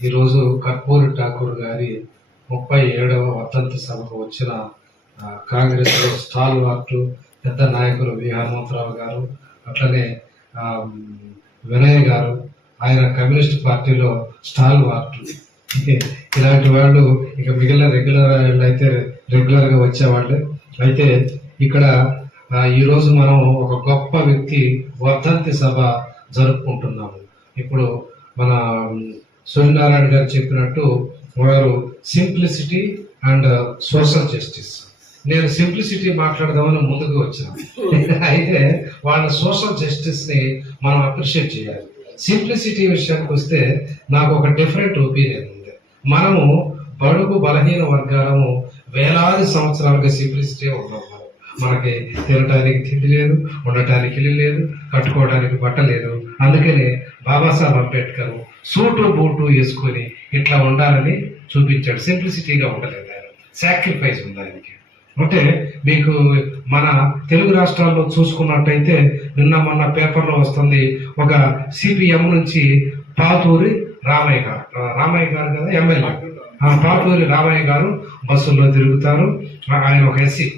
ఈరోజు కర్పూరి ఠాకూర్ గారి ముప్పై ఏడవ వర్ధంతి సభకు వచ్చిన కాంగ్రెస్లో కాంగ్రెస్ స్టాల్ వార్టు పెద్ద నాయకులు వి హనుమంతరావు గారు అట్లనే వినయ్ గారు ఆయన కమ్యూనిస్ట్ పార్టీలో స్టాల్ వార్టు ఇలాంటి వాళ్ళు ఇక మిగిలిన రెగ్యులర్ వాళ్ళు అయితే రెగ్యులర్గా వచ్చేవాళ్ళు. వచ్చేవాళ్ళే అయితే ఇక్కడ ఈరోజు మనం ఒక గొప్ప వ్యక్తి వర్ధంతి సభ జరుపుకుంటున్నాము. ఇప్పుడు మన సూర్యనారాయణ గారు చెప్పినట్టు వారు సింప్లిసిటీ అండ్ సోషల్ జస్టిస్. నేను సింప్లిసిటీ మాట్లాడదామని ముందుకు వచ్చాను. అయితే వాళ్ళ సోషల్ జస్టిస్ని మనం అప్రిషియేట్ చేయాలి. సింప్లిసిటీ విషయానికి వస్తే నాకు ఒక డిఫరెంట్ ఒపీనియన్ ఉంది. మనము బడుగు బలహీన వర్గాలము వేలాది సంవత్సరాలుగా సింప్లిసిటీ ఉన్నాం మనకి తినడానికి తిండి లేదు ఉండటానికి ఇల్లు లేదు కట్టుకోవడానికి బట్ట లేదు. అందుకని బాబాసాహెబ్ అంబేద్కర్ సూటు బూటు వేసుకొని ఇట్లా ఉండాలని చూపించాడు. సింప్లిసిటీగా ఉండలేదు ఆయన. సాక్రిఫైస్ ఉంది ఆయనకి. అంటే మీకు మన తెలుగు రాష్ట్రాల్లో చూసుకున్నట్టయితే నిన్న మొన్న పేపర్లో వస్తుంది ఒక సిపిఎం నుంచి పాతూరి రామయ్య గారు. రామయ్య గారు కదా? ఎమ్మెల్యే ఆ, పాతూరి రామయ్య గారు బస్సుల్లో తిరుగుతారు. ఆయన ఒక ఎస్సీ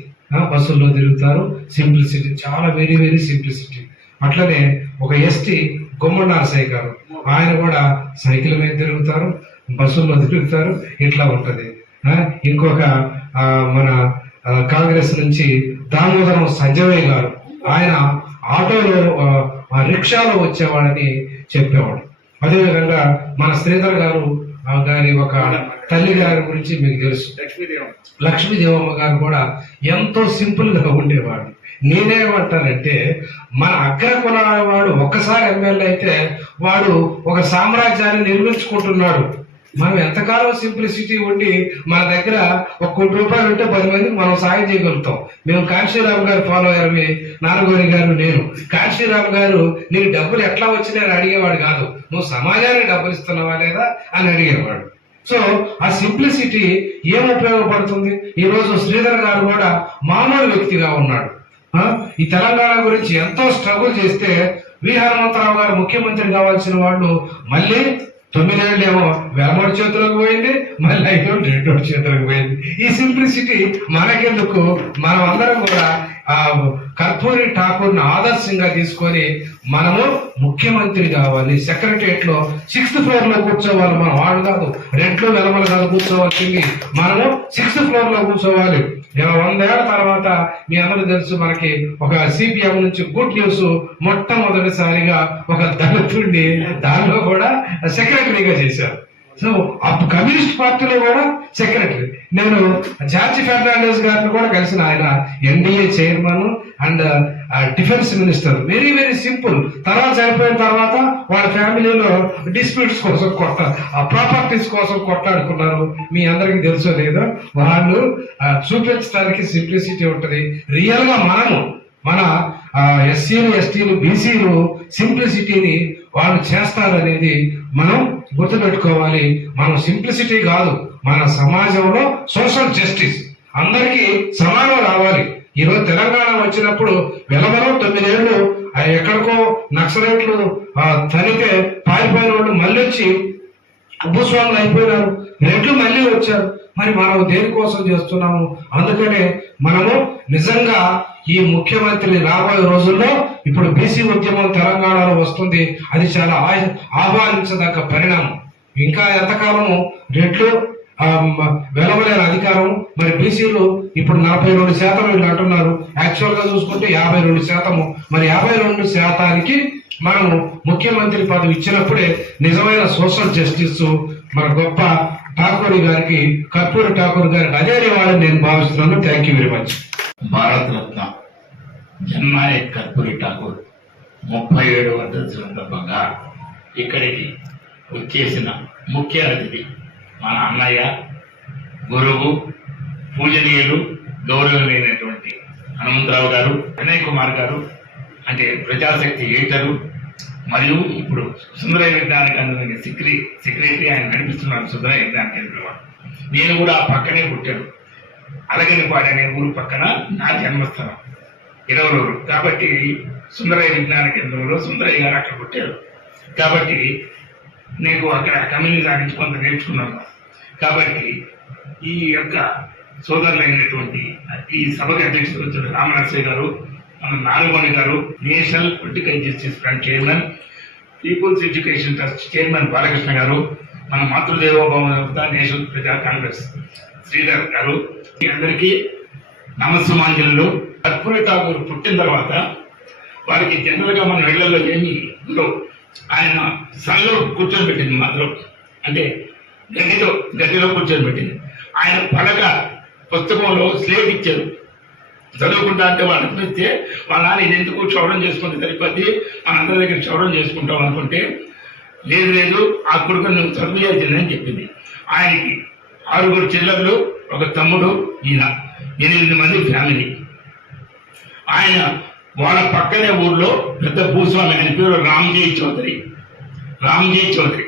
బస్సుల్లో తిరుగుతారు. సింప్లిసిటీ చాలా వెరీ వెరీ సింప్లిసిటీ అట్లనే ఒక ఎస్టీ గుమ్మడి నరసయ్య గారు. ఆయన కూడా సైకిల్ మీద తిరుగుతారు బస్సుల్లో తిరుగుతారు ఇట్లా ఉంటది. ఇంకొక మన కాంగ్రెస్ నుంచి దామోదరం సంజయ్ గారు. ఆయన ఆటోలో రిక్షాలో వచ్చేవాడని చెప్పేవాడు. అదేవిధంగా మన శ్రీధర్ గారు ఆ, గారి ఒక తల్లి గారి గురించి మీకు తెలుసు. లక్ష్మీదేవం. లక్ష్మీదేవమ్మ గారు కూడా ఎంతో సింపుల్గా ఉండేవాడు. నేనేమంటానంటే మన అగ్ర వాడు ఒక్కసారి ఎమ్మెల్యే అయితే వాడు ఒక సామ్రాజ్యాన్ని నిర్మించుకుంటున్నాడు. మనం ఎంతకాలం సింప్లిసిటీ ఉండి మన దగ్గర ఒక కోటి రూపాయలు ఉంటే పది మందికి మనం సాయం చేయగలుగుతాం. మేము కాశీరామ్ గారు ఫాలో అయ్యారు మీ నాన్నగోరి గారు నేను. కాశీరామ్ గారు నీకు డబ్బులు ఎట్లా వచ్చినాయని అడిగేవాడు కాదు. నువ్వు సమాజానికి డబ్బులు ఇస్తున్నావా లేదా? అని అడిగేవాడు. సో ఆ సింప్లిసిటీ ఏం ఉపయోగపడుతుంది? ఈ రోజు శ్రీధర్ గారు కూడా మామూలు వ్యక్తిగా ఉన్నాడు. ఈ తెలంగాణ గురించి ఎంతో స్ట్రగుల్ చేస్తే వి హనుమంతరావు గారు ముఖ్యమంత్రి కావాల్సిన వాళ్ళు మళ్ళీ తొమ్మిదేళ్ళేమో వెలమడి చేతులకు పోయింది మళ్ళీ ఐదు రెండోడి చేతులకు పోయింది. ఈ సింప్లిసిటీ మనకెందుకు? మనం అందరం కూడా ఆ కర్పూరి ఠాకూర్ని ఆదర్శంగా తీసుకొని మనము ముఖ్యమంత్రి కావాలి. సెక్రటరియట్లో సిక్స్త్ ఫ్లోర్లో కూర్చోవాలి మనం. వాళ్ళు కాదు రెంట్లో వెలమలు కాదు కూర్చోవాల్సింది మనము సిక్స్త్ ఫ్లోర్లో కూర్చోవాలి. ఇలా వందేళ్ళ తర్వాత మీ అందరూ తెలుసు మనకి ఒక సిపిఎం నుంచి గుడ్ న్యూస్ మొట్టమొదటిసారిగా ఒక దళితుడిని దానిలో కూడా సెక్రటరీగా చేశారు. సో అప్పుడు కమ్యూనిస్ట్ పార్టీలో కూడా సెక్రటరీ. నేను జార్జి ఫెర్నాండెస్ గారిని కూడా కలిసిన ఆయన NDA chairman and defence minister. Very very simple తర్వాత చనిపోయిన తర్వాత వాళ్ళ ఫ్యామిలీలో డిస్ప్యూట్స్ కోసం కొట్ట ఆ ప్రాపర్టీస్ కోసం కొట్లాడుకున్నారు. మీ అందరికీ తెలుసో లేదో? వాళ్ళు చూపించడానికి సింప్లిసిటీ ఉంటుంది. రియల్గా మనము మన ఎస్సీలు ఎస్టీలు బీసీలు సింప్లిసిటీని వాళ్ళు చేస్తారనేది మనం గుర్తుపెట్టుకోవాలి. మనం సింప్లిసిటీ కాదు మన సమాజంలో సోషల్ జస్టిస్. అందరికీ సమానం రావాలి. ఈరోజు తెలంగాణ వచ్చినప్పుడు వెలవరం తొమ్మిదేళ్ళు ఆ ఎక్కడికో నక్సలైట్లు ఆ, తనితే పారిపోయిన వాళ్ళు మళ్ళీ వచ్చి భూస్వాములు అయిపోయినారు. రెడ్లు మళ్ళీ వచ్చారు. మరి మనం దేనికోసం చేస్తున్నాము? అందుకనే మనము నిజంగా ఈ ముఖ్యమంత్రి రాబోయే రోజుల్లో ఇప్పుడు బీసీ ఉద్యమం తెలంగాణలో వస్తుంది. అది చాలా ఆహ్వానించదగ్గ పరిణామం. ఇంకా ఎంతకాలము రెడ్లు వెలవలేని అధికారం. మరి బీసీలు ఇప్పుడు నలభై రెండు శాతం వీళ్ళు అంటున్నారు. యాక్చువల్గా చూసుకుంటే యాభై రెండు శాతము. మరి యాభై రెండు శాతానికి మనము ముఖ్యమంత్రి పదవి ఇచ్చినప్పుడే నిజమైన సోషల్ జస్టిస్ మన గొప్ప ఠాకూర్ గారికి కర్పూరి ఠాకూర్ గారికి అదే ఇవ్వాలని నేను భావిస్తున్నాను. Thank you very much Bharat Ratna జన్మాయక్ Karpoori Thakur ముప్పై ఏడు వర్ధంతి సందర్భంగా ఇక్కడికి వచ్చేసిన ముఖ్య అతిథి మన అన్నయ్య గురువు పూజనీయులు గౌరవనీయులైనటువంటి హనుమంతరావు గారు వినయ్ కుమార్ గారు అంటే ప్రజాశక్తి ఏటరు మరియు ఇప్పుడు సుందరయ్య యజ్ఞానికి కేంద్రం సెక్రటరీ సెక్రటరీ ఆయన నడిపిస్తున్నారు సుందరయ్య విజ్ఞాన కేంద్రం నేను కూడా ఆ పక్కనే పుట్టాను. అలగనిపాడు అనే ఊరు పక్కన నా జన్మస్థలం. ఇరవలూరు కాబట్టి సుందరయ్య విజ్ఞాన కేంద్రంలో సుందరయ్య గారు అక్కడ పుట్టారు. కాబట్టి నీకు అక్కడ కమ్యూనిజం నుంచి కొంత నేర్చుకున్నాను. కాబట్టి ఈ యొక్క సోదరులైనటువంటి ఈ సభకు అధ్యక్షుడు వచ్చిన రామనరసయ్య గారు మన నాలుగోని garu national political justice front chairman people's education trust chairman Balakrishna garu మన మాతృదేవోభవ నేషనల్ ప్రజా కాంగ్రెస్ శ్రీధర్ గారు మీ అందరికీ నమస్సుమాంజలు. కర్పూరి ఠాకూర్ పుట్టిన తర్వాత వారికి జనరల్గా మన ఇళ్ళలో ఏమి ఉండవు. ఆయన సన్లో కూర్చొని పెట్టింది మాత్రం. అంటే గదిలో గదిలో కూర్చొని పెట్టింది. ఆయన పలక పుస్తకంలో స్లేట్ ఇచ్చారు. చదువుకుంటా అంటే వాళ్ళు అనిపిస్తే వాళ్ళ నాన్న ఇది ఎందుకు క్షౌరం చేసుకుంటే సరిపోద్ది? మనందరి దగ్గర క్షౌరం చేసుకుంటాం అనుకుంటే లేదు లేదు ఆ కొడుకు నువ్వు చదివేయాల్సిందని చెప్పింది. ఆయనకి ఆరుగురు చెల్లెళ్ళు ఒక తమ్ముడు ఈయన. ఎనిమిది మంది ఫ్యామిలీ. ఆయన వాళ్ళ పక్కనే ఊర్లో పెద్ద భూస్వామి ఆయన పేరు రామజీ చౌదరి. రామ్జీ చౌదరి.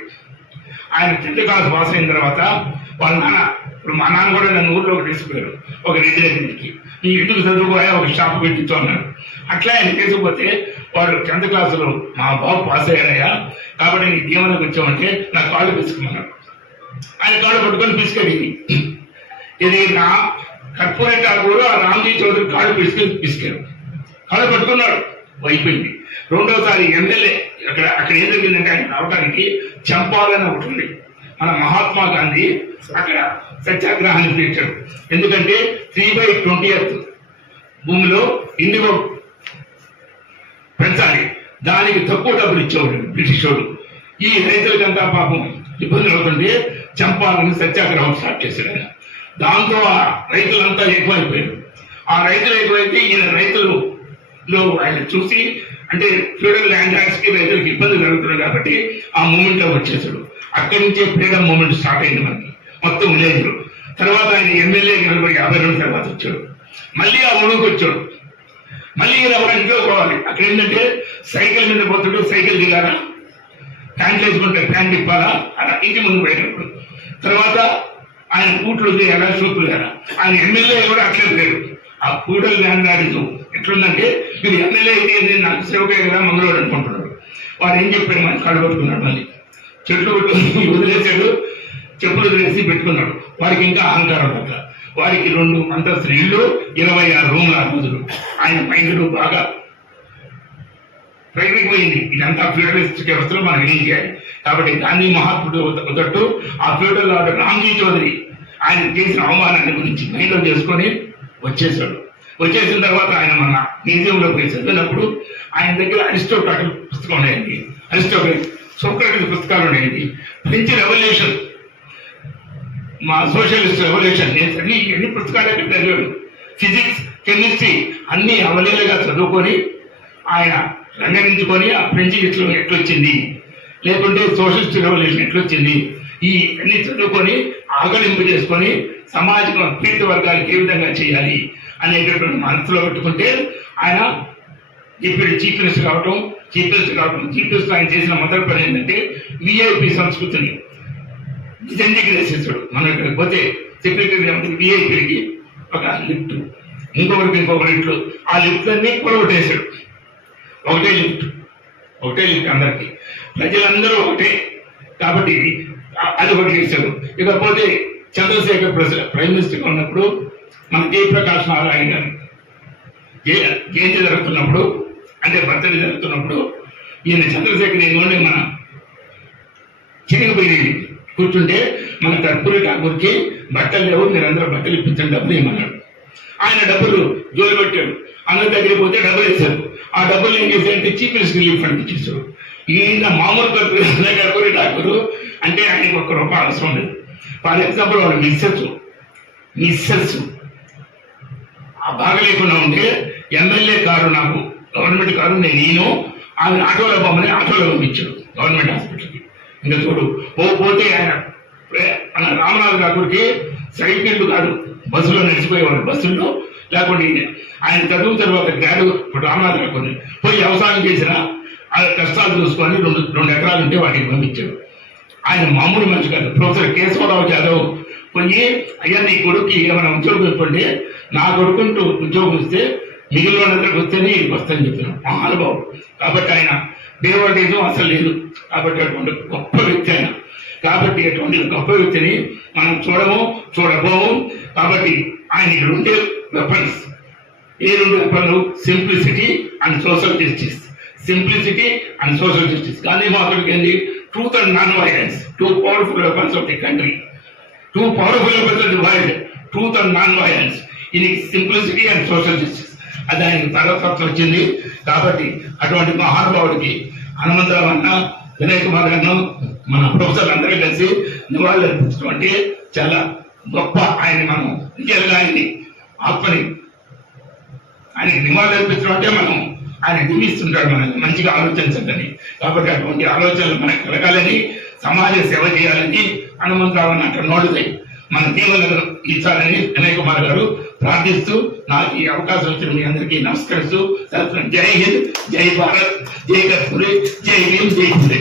ఆయన టెన్త్ క్లాస్ పాస్ అయిన తర్వాత వాళ్ళ నాన్న ఇప్పుడు మా నాన్న కూడా నన్ను ఊర్లో ఒకటి తీసుకుపోయారు ఒక రెడ్డి దగ్గరికి నీ ఇంటికి చదువుకోయా ఒక షాప్ పెట్టించు అన్నారు అట్లా ఆయన తీసుకుపోతే వాడు టెన్త్ క్లాసులో మా బాబు పాస్ అయ్యారయ్యా కాబట్టి నీ దీవెనకు వచ్చామంటే నా కాళ్ళు పిసుకుమన్నాడు ఆయన కాళ్ళు పట్టుకొని పిసుకెళ్ళింది ఇది నా కర్పూర ఠాకూర్ ఆ రామ్జీ చౌదరి కాళ్ళు పిసుకెళ్ళి పిసికారు కాళ్ళు పట్టుకున్నాడు అయిపోయింది. రెండోసారి ఎమ్మెల్యే అక్కడ అక్కడ ఏం జరిగిందంటే ఆయన రావడానికి చంపాలని ఒకటి ఉంది. మన మహాత్మా గాంధీ అక్కడ సత్యాగ్రహాన్ని పిలిచాడు ఎందుకంటే త్రీ బై ట్వంటీ ఎయిత్ భూమిలో ఇండిగో పెంచాలి. దానికి తక్కువ డబ్బులు ఇచ్చేవాడు బ్రిటిష్ వాడు. ఈ రైతులకంతా పాపం ఇబ్బందులు అవుతుంటే చంపాలని సత్యాగ్రహం స్టార్ట్ చేశాడు ఆయన. దాంతో ఆ రైతులంతా ఎక్కువైపోయారు. ఆ రైతులు ఎక్కువైతే ఈయన రైతులు ఆయన చూసి అంటే ఫ్యూడల్ ల్యాండ్ యాక్ట్స్కి రైతులకు ఇబ్బంది కలుగుతున్నాయి కాబట్టి ఆ మూమెంట్లో వచ్చేసాడు. అక్కడి నుంచే ఫ్రీడమ్ మూమెంట్ స్టార్ట్ అయింది మనకి. మొత్తం లేదు తర్వాత ఆయన ఎమ్మెల్యే నలభై యాభై రెండు తర్వాత వచ్చాడు. మళ్ళీ ఆ ఊరికి వచ్చాడు. మళ్ళీ ఈయన పోవాలి. అక్కడ ఏంటంటే సైకిల్ మీద పోతుంటే సైకిల్ దిగారా ప్యాంట్ వేసుకుంటే ప్యాంట్ ఇప్పాలా అలా ఇంటి ముందు పోయేటప్పుడు. తర్వాత ఆయన కూట్లు చేయాలా చూపులు చేయాలా ఆయన ఎమ్మెల్యే కూడా అట్లే లేడు ఆ కూడలు ల్యాండ్ ఆడితో ఎట్లుందంటే మీరు ఎమ్మెల్యే అయితే నాకు సేవకే కదా మంగళవాడు అనుకుంటున్నాడు. వాడు ఏం చెప్పాడు మళ్ళీ కాడు పట్టుకున్నాడు మళ్ళీ. చెట్లు వదిలేశాడు చెప్పులు వదిలేసి పెట్టుకున్నాడు. వారికి ఇంకా అహంకారం పట్ల వారికి రెండు అంతస్తులు ఇల్లు ఇరవై ఆరు రూములు ఆ రోజులు. ఆయన మైండ్ బాగా ప్రకటిపోయింది ఇదంతా ఫ్యూడలిస్టిక్ వ్యవస్థలో మనం ఏం చేయాలి? కాబట్టి గాంధీ మహాత్ముడు ఒకట్టు ఆ ఫ్యూడల్ ఆర్డర్ రామ్జీ చౌదరి ఆయన చేసిన అవమానాన్ని గురించి మైండ్లో చేసుకొని వచ్చేసాడు వచ్చేసిన తర్వాత ఆయన మన మ్యూజియంలో పోయి చదివినప్పుడు ఆయన దగ్గర అరిస్టోక్రాటిక్ పుస్తకం ఉన్నాయండి అరిస్టోటల్ సోక్రటిస్ పుస్తకాలు ఉన్నాయండి ఫ్రెంచ్ రెవల్యూషన్. మా సోషలిస్ట్ రెవల్యూషన్. నేను చదివి ఎన్ని పుస్తకాలు అయితే చదివాడు ఫిజిక్స్ కెమిస్ట్రీ అన్ని అవలీలుగా చదువుకొని ఆయన రంగరించుకొని ఆ ఫ్రెంచ్ ఎట్లు ఎట్లొచ్చింది? లేకుంటే సోషలిస్ట్ రెవల్యూషన్ ఎట్లొచ్చింది? ఈ అన్ని చదువుకొని ఆకలింపు చేసుకొని సమాజంలో పీడిత వర్గాలకు ఏ విధంగా చేయాలి? అనేటటువంటి మనసులో పెట్టుకుంటే ఆయన ఇప్పుడు చీఫ్ మినిస్టర్ కావటం చీఫ్ మినిస్టర్ కావటం చీఫ్ మినిస్టర్ ఆయన చేసిన మొదటి పని ఏంటంటే విఐపి సంస్కృతిని నిజంగా వేసేసాడు మనం ఇక్కడికి పోతే సెక్రటరీ విఐపీకి ఒక లిఫ్ట్ ఇంకొకరికి ఇంకొక లిఫ్ట్లు. ఆ లిఫ్ట్ అన్ని కొడగొట్టేశాడు ఒకటే లిఫ్ట్ ఒకటే లిఫ్ట్ అందరికి. ప్రజలందరూ ఒకటే. కాబట్టి అది ఒకటి చేశాడు ఇకపోతే చంద్రశేఖర్ ప్రెసి- ప్రైమ్ మినిస్టర్గా ఉన్నప్పుడు మన జయప్రకాష్ నారాయణ గారు జయంతి జరుగుతున్నప్పుడు అంటే బర్త్డే జరుగుతున్నప్పుడు ఈయన చంద్రశేఖర్ ఏంటంటే మన చిరిగిపోయి కూర్చుంటే మన కర్పూరి ఠాకూర్కి బట్టలు లేవు మీరందరూ బట్టలు ఇప్పించండి డబ్బులు ఇమ్మన్నాడు ఆయన డబ్బులు జోలు పెట్టాడు అందరి దగ్గరికి పోతే డబ్బులు వేశారు. ఆ డబ్బులు ఏం చేశారంటే చీఫ్ మినిస్టర్ రిలీఫ్ ఫండ్ ఇచ్చేసాడు ఈయన మామూలు కర్పూరి కర్పూరి ఠాకూర్ అంటే ఆయనకు ఒక్క రూపాయి అవసరం లేదు. ఫర్ ఎగ్జాంపుల్ వాళ్ళు మిస్సెస్ మిస్సెస్. ఆ బాగా లేకుండా ఉంటే ఎమ్మెల్యే కారు నాకు గవర్నమెంట్ కారు నేను ఆమె ఆటోలో బొమ్మని ఆటోలో పంపించాడు గవర్నమెంట్ హాస్పిటల్కి. ఇంకా చూడు ఓ పోతే ఆయన రామనాథ్ ఠాకూర్కి సైకిళ్ళు కాదు బస్సులో నడిచిపోయేవాడు బస్సుల్లో లేకుంటే ఆయన చదువు తర్వాత గాడు ఇప్పుడు రామనాథ్ ఠాకూర్ పోయి వ్యవసాయం చేసిన ఆ కష్టాలు చూసుకొని రెండు రెండు ఎకరాలు ఉంటే వాటికి పంపించాడు ఆయన మామూలు మనిషి కాదు. ప్రొఫెసర్ కేశవరావు యాదవ్ పోయి అయ్యా నీ కొడుకు ఏమైనా ఉద్యోగం ఇవ్వండి నా కొడుకుంటూ ఉద్యోగం ఇస్తే మిగిలిన వాళ్ళందరికీ వస్తేనే ఇది వస్తుందని చెప్పిన మహానుభావుడు. కాబట్టి ఆయన దేవటీజం అసలు లేదు. కాబట్టి అటువంటి గొప్ప వ్యక్తి ఆయన. కాబట్టి అటువంటి గొప్ప వ్యక్తిని మనం చూడము చూడబోము. కాబట్టి ఆయన రెండే వెపన్స్ ఏ రెండు వెపన్లు simplicity and social justice simplicity and social justice Gandhi మాత్రమే ఏంది? Truth and non violence two powerful weapons of the country two powerful weapons of the world truth and non violence ఇది సింప్లిసిటీ అండ్ సోషల్ జస్టిస్ అది ఆయనకు తలపత్రం వచ్చింది. కాబట్టి అటువంటి మహానుభావుడికి హనుమంతరావు అన్న వినయ్ కుమార్ గారు మన ప్రొఫెసర్ అందరూ కలిసి నివాళులు అర్పించడం అంటే చాలా గొప్ప ఆయన మనం నిజంగా ఆయన్ని ఆత్మని ఆయనకి నివాళులు అర్పించడం అంటే మనం ఆయన దీవిస్తుంటాడు మనల్ని మంచిగా ఆలోచించండి. కాబట్టి అటువంటి ఆలోచనలు మనకు కలగాలని సమాజ సేవ చేయాలని హనుమంతరావు అన్నట్టు నోడుతాయి మన దీవులను ఇచ్చాలని వినయ్ కుమార్ గారు ప్రార్థిస్తూ నాకు ఈ అవకాశం ఇచ్చిన మీ అందరికీ నమస్కరిస్తూ జై హింద్ జై భారత్ జై కర్పూరి జై భీమ్ జై